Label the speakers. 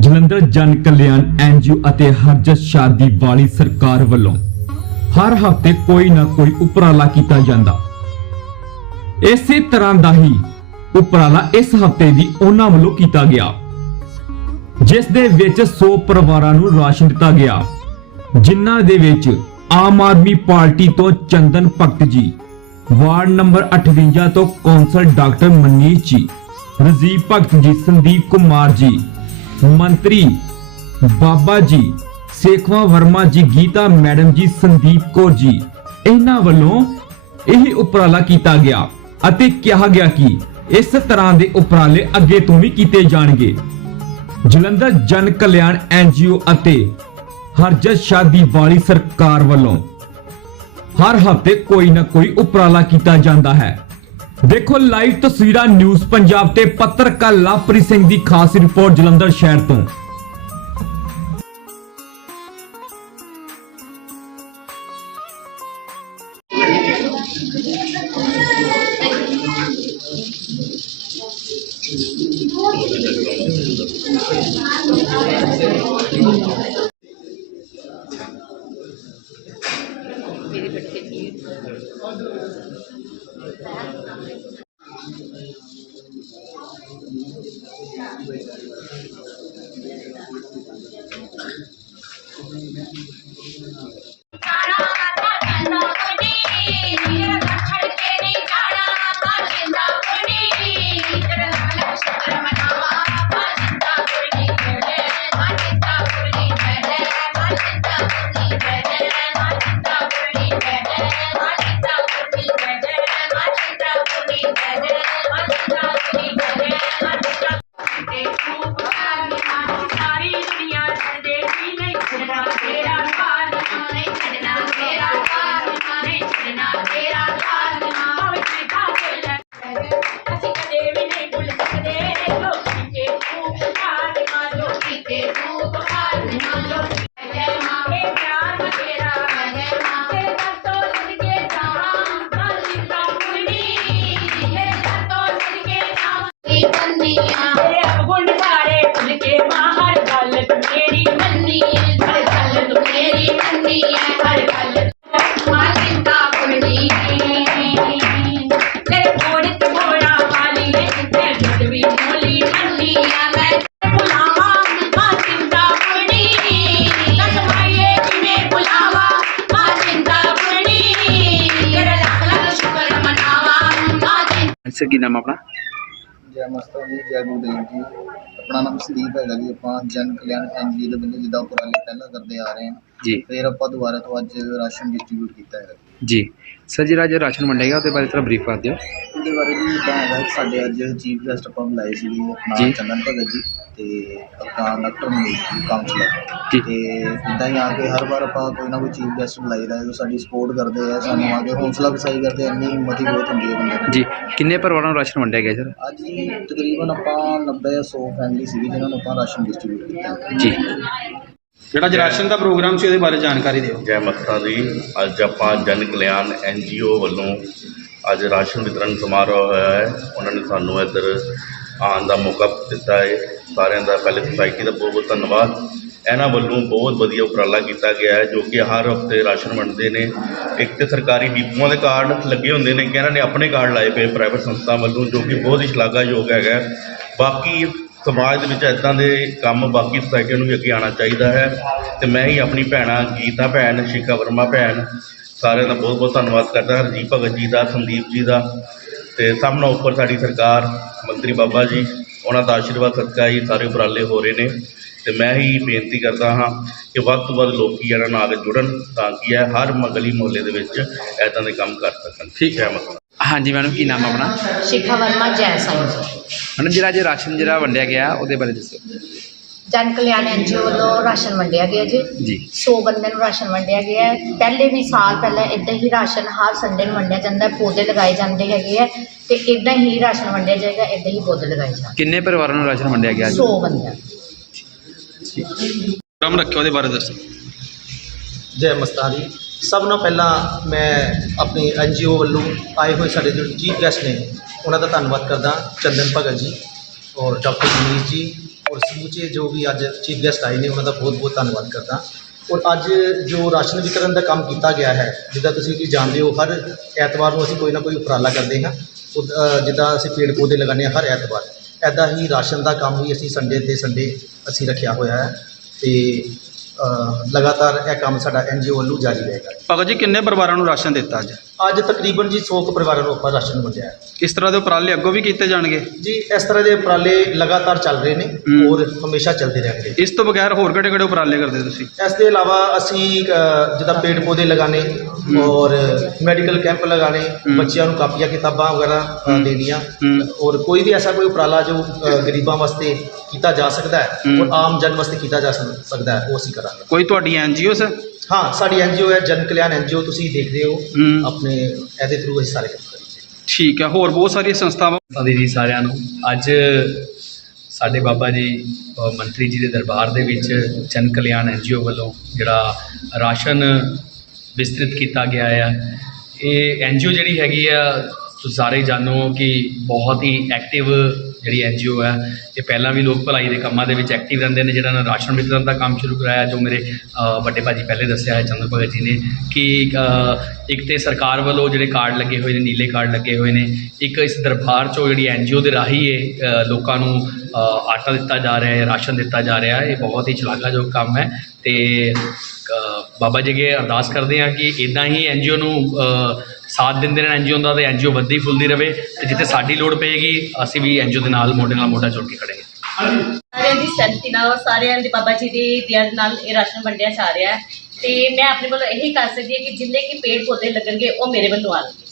Speaker 1: ਜਲੰਧਰ ਜਨ ਕਲਿਆਣ ਐਨਜੀਓ ਅਤੇ ਹਰਜਤ ਸ਼ਾਦੀ ਵਾਲੀ ਸਰਕਾਰ ਵੱਲੋਂ ਹਰ ਹਫ਼ਤੇ ਕੋਈ ਨਾ ਕੋਈ ਉਪਰਾਲਾ ਕੀਤਾ ਜਾਂਦਾ। ਇਸੇ ਤਰ੍ਹਾਂ ਦਾ ਹੀ ਉਪਰਾਲਾ ਇਸ ਹਫ਼ਤੇ ਵੀ ਉਹਨਾਂ ਵੱਲੋਂ ਕੀਤਾ ਗਿਆ। ਜਿਸ ਦੇ ਵਿੱਚ 100 ਪਰਿਵਾਰਾਂ ਨੂੰ ਰਾਸ਼ਨ ਦਿੱਤਾ ਗਿਆ। ਜਿਨ੍ਹਾਂ ਦੇ ਵਿੱਚ ਆਮ ਆਦਮੀ ਪਾਰਟੀ ਤੋਂ ਚੰਦਨ ਭਗਤ ਜੀ, ਵਾਰਡ ਨੰਬਰ 58 ਤੋਂ ਕੌਂਸਲ ਡਾਕਟਰ ਮਨੀਸ਼ ਜੀ ਰਜੀਵ ਭਗਤ ਜੀ, ਸੰਦੀਪ ਕੁਮਾਰ ਜੀ ਮੰਤਰੀ ਬਾਬਾ ਜੀ, ਸੇਖਵਾ ਵਰਮਾ ਜੀ, ਗੀਤਾ ਮੈਡਮ ਜੀ, ਸੰਦੀਪ ਕੌਰ ਜੀ। ਇਹਨਾਂ ਵੱਲੋਂ ਇਹ ਉਪਰਾਲਾ ਕੀਤਾ ਗਿਆ ਅਤੇ ਕਿਹਾ ਗਿਆ ਕਿ ਇਸ ਤਰ੍ਹਾਂ ਦੇ ਉਪਰਾਲੇ ਅੱਗੇ ਤੋਂ ਵੀ ਕੀਤੇ ਜਾਣਗੇ। ਜਲੰਧਰ ਜਨ ਕਲਿਆਣ ਐਨਜੀਓ ਅਤੇ ਹਰਜਤ ਸ਼ਾਦੀ ਵਾਲੀ ਸਰਕਾਰ ਵੱਲੋਂ ਹਰ ਹਫ਼ਤੇ ਕੋਈ ਨਾ ਕੋਈ ਉਪਰਾਲਾ ਕੀਤਾ ਜਾਂਦਾ ਹੈ। ਦੇਖੋ ਲਾਈਵ ਤਸਵੀਰਾਂ ਨਿਊਜ਼ ਪੰਜਾਬ ਤੇ ਪੱਤਰਕਾਰ ਲਵਪ੍ਰੀਤ ਸਿੰਘ ਦੀ ਖਾਸ ਰਿਪੋਰਟ ਜਲੰਧਰ ਸ਼ਹਿਰ ਤੋਂ।
Speaker 2: ਜਾਣਾ Thank you. ਚਿੰਤਾ
Speaker 3: ਸਰ ਕੀ ਨਾਮ ਆ ਆਪਣਾ
Speaker 4: ਜੈ ਮਸਤਾ ਜੀ ਜੈ ਗੁਰਦੇਵ ਜੀ ਆਪਣਾ ਨਾਮ ਸੰਦੀਪ ਹੈਗਾ ਜੀ ਆਪਾਂ ਜਨ ਕਲਿਆਣ ਐਨਜੀਓ ਦੇ ਬੰਦੇ ਜਿੱਦਾਂ ਉਪਰਾਲੇ ਪਹਿਲਾਂ ਕਰਦੇ ਆ ਰਹੇ ਹਾਂ।
Speaker 3: ਜੀ।
Speaker 4: ਫਿਰ ਆਪਾਂ ਦੁਬਾਰਾ ਤੋਂ ਅੱਜ ਰਾਸ਼ਨ ਡਿਸਟ੍ਰੀਬਿਊਟ ਕੀਤਾ ਹੈਗਾ
Speaker 3: ਜੀ। ਸਰ ਜਿਹੜਾ ਅੱਜ ਰਾਸ਼ਨ ਵੰਡੇਗਾ ਉਹਦੇ ਬਾਰੇ ਥੋੜਾ ਬਰੀਫ ਕਰ ਦਿਓ।
Speaker 4: ਉਹਦੇ ਬਾਰੇ ਜੀ ਇਦਾਂ ਹੈਗਾ ਕਿ ਸਾਡੇ ਅੱਜ ਚੀਫ ਗੈਸਟ ਆਪਾਂ ਬੁਲਾਏ ਸੀਗੇ
Speaker 3: ਜੀ।
Speaker 4: ਆਪਣਾ ਚੰਦਨ ਭਗਤ ਜੀ ਤੇ ਆਪਣਾ ਡਾਕਟਰ ਮਨੀਸ਼ ਜੀ ਕਾਉਂਸਲਰ
Speaker 3: ਜੀ।
Speaker 4: ਤੇ ਇਦਾਂ ਹੀ ਆ ਕੇ ਹਰ ਵਾਰ ਆਪਾਂ ਕੋਈ ਨਾ ਕੋਈ ਚੀਫ ਗੈਸਟ ਬੁਲਾਈਦਾ ਜੋ ਸਾਡੀ ਸਪੋਰਟ ਕਰਦੇ ਆ ਸਾਨੂੰ ਆ ਕੇ ਹੌਸਲਾ ਅਫਜ਼ਾਈ ਕਰਦੇ ਆ, ਇੰਨੀ ਹਿੰਮਤ ਹੀ ਬਹੁਤ ਹੁੰਦੀ ਹੈ ਬੰਦੇ
Speaker 3: ਜੀ। ਕਿੰਨੇ ਪਰਿਵਾਰਾਂ ਨੂੰ ਰਾਸ਼ਨ ਵੰਡਿਆ ਗਿਆ ਸਰ?
Speaker 4: ਅੱਜ ਜੀ ਤਕਰੀਬਨ ਆਪਾਂ 90 ਜਾਂ 100 ਫੈਮਿਲੀ ਸੀਗੀ ਜਿਨ੍ਹਾਂ ਨੂੰ ਆਪਾਂ ਰਾਸ਼ਨ ਡਿਸਟ੍ਰੀਬਿਊਟ ਕੀਤਾ।
Speaker 3: ਜੀ।
Speaker 5: ਜਿਹੜਾ ਅੱਜ ਰਾਸ਼ਨ ਦਾ ਪ੍ਰੋਗਰਾਮ ਸੀ ਉਹਦੇ ਬਾਰੇ ਜਾਣਕਾਰੀ ਦਿਓ।
Speaker 6: ਜੈ ਮਸਤਾ ਜੀ ਅੱਜ ਆਪਾਂ ਜਨ ਕਲਿਆਣ ਐਨ ਜੀ ਓ ਵੱਲੋਂ ਅੱਜ ਰਾਸ਼ਨ ਵਿਤਰਨ ਸਮਾਰੋਹ ਹੋਇਆ ਹੈ। ਉਹਨਾਂ ਨੇ ਸਾਨੂੰ ਇੱਧਰ ਆਉਣ ਦਾ ਮੌਕਾ ਦਿੱਤਾ ਹੈ। ਸਾਰਿਆਂ ਦਾ ਪਹਿਲੇ ਸੁਸਾਇਟੀ ਦਾ ਬਹੁਤ ਬਹੁਤ ਧੰਨਵਾਦ। ਇਹਨਾਂ ਵੱਲੋਂ ਬਹੁਤ ਵਧੀਆ ਉਪਰਾਲਾ ਕੀਤਾ ਗਿਆ ਹੈ ਜੋ ਕਿ ਹਰ ਹਫ਼ਤੇ ਰਾਸ਼ਨ ਵੰਡਦੇ ਨੇ। ਇੱਕ ਤੇ ਸਰਕਾਰੀ ਡੀਪੂਆਂ ਦੇ ਕਾਰਡ ਲੱਗੇ ਹੁੰਦੇ ਨੇ ਕਿ ਇਹਨਾਂ ਨੇ ਆਪਣੇ ਕਾਰਡ ਲਾਏ ਪਏ ਪ੍ਰਾਈਵੇਟ ਸੰਸਥਾ ਵੱਲੋਂ ਜੋ ਕਿ ਬਹੁਤ ਹੀ ਸ਼ਲਾਘਾਯੋਗ ਹੈਗਾ। ਬਾਕੀ ਸਮਾਜ ਦੇ ਵਿੱਚ ਇੱਦਾਂ ਦੇ ਕੰਮ ਬਾਕੀ ਸੁਸਾਇਟੀਆਂ ਨੂੰ ਵੀ ਅੱਗੇ ਆਉਣਾ ਚਾਹੀਦਾ ਹੈ। ਤੇ ਮੈਂ ਹੀ ਆਪਣੀ ਭੈਣਾਂ ਗੀਤਾ ਭੈਣ ਸ਼ਿਖਾ ਵਰਮਾ ਭੈਣ ਸਾਰਿਆਂ ਦਾ ਬਹੁਤ ਬਹੁਤ ਧੰਨਵਾਦ ਕਰਦਾ ਹਰਜੀਤ ਭਗਤ ਜੀ ਦਾ ਸੰਦੀਪ ਜੀ ਦਾ। ਤੇ ਸਭ ਨਾਲੋਂ ਉੱਪਰ ਸਾਡੀ ਸਰਕਾਰ ਮੰਤਰੀ ਬਾਬਾ ਜੀ ਉਹਨਾਂ ਦਾ ਆਸ਼ੀਰਵਾਦ ਸਦਕਾ ਹੀ ਸਾਰੇ ਉਪਰਾਲੇ ਹੋ ਰਹੇ ਨੇ। ਤੇ ਮੈਂ ਹੀ ਬੇਨਤੀ ਕਰਦਾ ਹਾਂ ਕਿ ਵੱਧ ਤੋਂ ਵੱਧ ਲੋਕੀ ਇਹਨਾਂ ਨਾਲ ਜੁੜਨ ਤਾਂ ਕਿ ਇਹ ਹਰ ਮ- ਗਲੀ ਮੁਹੱਲੇ ਦੇ ਵਿੱਚ ਇੱਦਾਂ ਦੇ ਕੰਮ ਕਰ ਸਕਣ। ਠੀਕ। ਹੈ ਮਤਲਬ
Speaker 3: ਹਾਂਜੀ ਮੈਡਮ ਕੀ ਨਾਮ ਆ ਆਪਣਾ?
Speaker 7: ਸ਼ਿਖਾ ਵਰਮਾ ਜੈ ਸਾਈਂ ਜੀ
Speaker 3: ਮੈਡਮ ਜਿਹੜਾ ਅੱਜ ਰਾਸ਼ਨ ਜਿਹੜਾ ਵੰਡਿਆ ਗਿਆ ਉਹਦੇ ਬਾਰੇ ਦੱਸੋ।
Speaker 7: ਜਨ ਕਲਿਆਣ ਐਨਜੀਓ ਵੱਲੋਂ ਰਾਸ਼ਨ ਵੰਡਿਆ ਗਿਆ ਜੀ।
Speaker 3: ਜੀ।
Speaker 7: 100 ਬੰਦੇ ਨੂੰ ਰਾਸ਼ਨ ਵੰਡਿਆ ਗਿਆ ਹੈ। ਪਹਿਲੇ ਵੀ ਸਾਲ ਪਹਿਲਾਂ ਇਦਾਂ ਹੀ ਰਾਸ਼ਨ ਹਰ ਸੰਡੇ ਨੂੰ ਵੰਡਿਆ ਜਾਂਦਾ ਹੈ। ਪੌਦੇ ਲਗਾਏ ਜਾਂਦੇ ਹੈਗੇ ਆ ਤੇ ਇਦਾਂ ਹੀ ਰਾਸ਼ਨ ਵੰਡਿਆ ਜਾਏਗਾ ਇਦਾਂ ਹੀ ਪੌਦੇ ਲਗਾਏ ਜਾਣਗੇ।
Speaker 3: ਕਿੰਨੇ ਪਰਿਵਾਰਾਂ ਨੂੰ ਰਾਸ਼ਨ ਵੰਡਿਆ ਗਿਆ ਅੱਜ
Speaker 7: 100 ਬੰਦਿਆਂ ਨੂੰ।
Speaker 5: ਪ੍ਰੋਗਰਾਮ ਰੱਖਿਆ ਉਹਦੇ ਬਾਰੇ ਦੱਸੋ।
Speaker 8: ਜੈ ਮਸਤਾਰੀ ਸਭ ਨਾਲੋਂ ਪਹਿਲਾਂ ਮੈਂ ਆਪਣੀ ਓ ਵੱਲੋਂ ਆਏ ਹੋਏ ਸਾਡੇ ਜੋ ਚੀਫ ਗੈਸਟ ਨੇ, ਉਹਨਾਂ ਦਾ ਧੰਨਵਾਦ ਕਰਦਾ, ਚੰਦਨ ਭਗਤ ਜੀ ਔਰ ਡਾਕਟਰ ਮਨੀਸ਼ ਜੀ ਔਰ ਸਮੁੱਚੇ ਜੋ ਵੀ ਅੱਜ ਚੀਫ ਗੈਸਟ ਆਏ ਨੇ, ਉਹਨਾਂ ਦਾ ਬਹੁਤ ਬਹੁਤ ਧੰਨਵਾਦ ਕਰਦਾ। ਔਰ ਅੱਜ ਜੋ ਰਾਸ਼ਨ ਵਿਤਰਨ ਦਾ ਕੰਮ ਕੀਤਾ ਗਿਆ ਹੈ, ਜਿੱਦਾਂ ਤੁਸੀਂ ਵੀ ਜਾਣਦੇ ਹੋ, ਹਰ ਐਤਵਾਰ ਨੂੰ ਅਸੀਂ ਕੋਈ ਨਾ ਕੋਈ ਉਪਰਾਲਾ ਕਰਦੇ ਹਾਂ। ਉਦ- ਜਿੱਦਾਂ ਅਸੀਂ ਪੇੜ ਪੌਦੇ ਲਗਾਉਂਦੇ ਹਾਂ ਹਰ ਐਤਵਾਰ। ਐਦਾਂ ਹੀ ਰਾਸ਼ਨ ਦਾ ਕੰਮ ਵੀ ਅਸੀਂ ਸੰਡੇ ਤੇ ਸੰਡੇ ਅਸੀਂ ਰੱਖਿਆ ਹੋਇਆ ਹੈ ਤੇ ਲਗਾਤਾਰ ਇਹ ਕੰਮ ਸਾਡਾ ਐਨਜੀਓ ਵੱਲੋਂ ਜਾਰੀ ਰਹੇਗਾ।
Speaker 5: ਭਗਤ ਜੀ, ਕਿੰਨੇ ਪਰਿਵਾਰਾਂ ਨੂੰ ਰਾਸ਼ਨ ਦਿੱਤਾ ਅੱਜ?
Speaker 8: ਅੱਜ ਤਕਰੀਬਨ ਜੀ 100 ਕੁ ਪਰਿਵਾਰਾਂ ਨੂੰ ਆਪਾਂ ਰਾਸ਼ਨ ਵੰਡਿਆ ਹੈ
Speaker 5: ਕਿਸ ਤਰ੍ਹਾਂ ਦੇ ਉਪਰਾਲੇ ਅੱਗੋਂ ਵੀ ਕੀਤੇ ਜਾਣਗੇ
Speaker 8: ਜੀ ਇਸ ਤਰ੍ਹਾਂ ਦੇ ਉਪਰਾਲੇ ਲਗਾਤਾਰ ਚੱਲ ਰਹੇ ਨੇ
Speaker 5: ਹੂੰ।
Speaker 8: ਔਰ ਹਮੇਸ਼ਾ ਚੱਲਦੇ ਰਹਿਣਗੇ
Speaker 5: ਇਸ ਤੋਂ ਬਗੈਰ ਹੋਰ ਕਿਹੜੇ ਕਿਹੜੇ ਉਪਰਾਲੇ ਕਰਦੇ ਤੁਸੀਂ
Speaker 8: ਇਸ ਦੇ ਇਲਾਵਾ ਅਸੀਂ ਅ, ਜਿੱਦਾਂ ਪੇੜ ਪੌਦੇ ਲਗਾਣੇ ਔਰ ਮੈਡੀਕਲ ਕੈਂਪ ਲਗਾਣੇ। ਬੱਚਿਆਂ ਨੂੰ ਕਾਪੀਆਂ ਕਿਤਾਬਾਂ ਵਗੈਰਾ ਅ,
Speaker 5: ਹੂੰ।
Speaker 8: ਦੇਣੀਆਂ
Speaker 5: ਹੂੰ।
Speaker 8: ਔਰ ਕੋਈ ਵੀ ਐਸਾ ਕੋਈ ਉਪਰਾਲਾ ਜੋ ਅ, ਗਰੀਬਾਂ ਵਾਸਤੇ ਕੀਤਾ ਜਾ ਸਕਦਾ ਹੈ
Speaker 5: ਹੂੰ।
Speaker 8: ਔਰ ਆਮ ਜਨ ਵਾਸਤੇ ਕੀਤਾ ਜਾ ਸਕ- ਸਕਦਾ ਹੈ ਉਹ ਅਸੀਂ ਕਰਾਂਗੇ
Speaker 5: ਕੋਈ ਤੁਹਾਡੀ ਐਨਜੀਓ ਸਰ
Speaker 8: ਹਾਂ ਸਾਡੀ ਐਨਜੀਓ ਹੈ ਜਨ ਕਲਿਆਣ ਐਨਜੀਓ ਤੁਸੀਂ ਦੇਖਦੇ ਹੋ
Speaker 5: ਹੂੰ।
Speaker 8: ਆਪਣੇ ਇਹਦੇ ਥਰੂ ਅਸੀਂ ਸਾਰੇ ਕੰਮ ਕਰਾਂਗੇ
Speaker 5: ਠੀਕ ਹੈ ਹੋਰ ਬਹੁਤ ਸਾਰੀਆਂ ਸੰਸਥਾਵਾਂ।
Speaker 9: ਫਤਿਹ ਜੀ ਸਾਰਿਆਂ ਨੂੰ ਅੱਜ ਸਾਡੇ ਬਾਬਾ ਜੀ ਅ, ਮੰਤਰੀ ਜੀ ਦੇ ਦਰਬਾਰ ਦੇ ਵਿੱਚ ਜਨ ਕਲਿਆਣ ਐਨਜੀਓ ਵੱਲੋਂ ਜਿਹੜਾ ਰਾਸ਼ਨ ਵਿਸਤ੍ਰਿਤ ਕੀਤਾ ਗਿਆ ਆ। ਇਹ ਐਨਜੀਓ ਜਿਹੜੀ ਹੈਗੀ ਆ ਤੁਸੀਂ ਸਾਰੇ ਜਾਣੋ ਕਿ ਬਹੁਤ ਹੀ ਐਕਟਿਵ ਜਿਹੜੀ ਐਨਜੀਓ ਹੈ ਇਹ ਪਹਿਲਾਂ ਵੀ ਲੋਕ ਭਲਾਈ ਦੇ ਕੰਮਾਂ ਦੇ ਵਿੱਚ ਐਕਟਿਵ ਰਹਿੰਦੇ ਨੇ ਜਿਹੜਾ ਨਾ ਰਾਸ਼ਨ ਵਿਤਰਨ ਦਾ ਕੰਮ ਸ਼ੁਰੂ ਕਰਾਇਆ ਜੋ ਮੇਰੇ ਅ, ਵੱਡੇ ਭਾਜੀ ਪਹਿਲੇ ਦੱਸਿਆ ਹੈ ਚੰਦਰ ਭਗਤ ਜੀ ਨੇ ਕਿ ਇੱਕ ਤੇ ਸਰਕਾਰ ਵੱਲੋਂ ਜਿਹੜੇ ਕਾਰਡ ਲੱਗੇ ਹੋਏ ਨੇ ਨੀਲੇ ਕਾਰਡ ਲੱਗੇ ਹੋਏ ਨੇ ਇੱਕ ਇਸ ਦਰਬਾਰ ਚੋਂ ਜਿਹੜੀ ਐਨਜੀਓ ਦੇ ਰਾਹੀਂ ਇਹ ਲੋਕਾਂ ਨੂੰ ਆਟਾ ਦਿੱਤਾ ਜਾ ਰਿਹਾ ਹੈ ਰਾਸ਼ਨ ਦਿੱਤਾ ਜਾ ਰਿਹਾ ਹੈ ਇਹ ਬਹੁਤ ਹੀ ਸ਼ਲਾਘਾਯੋਗ ਕੰਮ ਹੈ ਤੇ ਬਾਬਾ ਜੀ ਅੱਗੇ ਅਰਦਾਸ ਕਰਦੇ ਹਾਂ ਕਿ ਇਦਾਂ ਹੀ ਐਨਜੀਓ ਨੂੰ ਸਾਥ ਦਿੰਦੇ ਰਹਿਣ ਐਨਜੀਓ ਦਾ ਤੇ ਐਨਜੀਓ ਵੱਧਦੀ ਫੁੱਲਦੀ ਰਵੇ ਤੇ ਜਿੱਥੇ ਸਾਡੀ ਲੋੜ ਪਏਗੀ, ਅਸੀਂ ਵੀ ਐਨਜੀਓ ਦੇ ਨਾਲ ਮੋਢੇ ਨਾਲ ਮੋਢਾ ਜੋੜ ਕੇ ਖੜਾਂਗੇ
Speaker 10: ਸਾਰਿਆਂ ਦੀ ਸਹਿਮਤੀ ਨਾਲ, ਸਾਰਿਆਂ ਦੇ ਬਾਬਾ ਜੀ ਦੀ ਦਇਆ ਨਾਲ ਇਹ ਰਾਸ਼ਨ ਵੰਡਿਆ ਜਾ ਰਿਹਾ ਹੈ ਤੇ ਮੈਂ ਆਪਣੇ ਵੱਲੋਂ ਇਹੀ ਕਰ ਸਕਦੀ ਹਾਂ ਕਿ ਜਿੰਨੇ ਕਿ ਪੇੜ ਪੌਦੇ ਲੱਗਣਗੇ, ਉਹ ਮੇਰੇ ਵੱਲੋਂ ਆਣਗੇ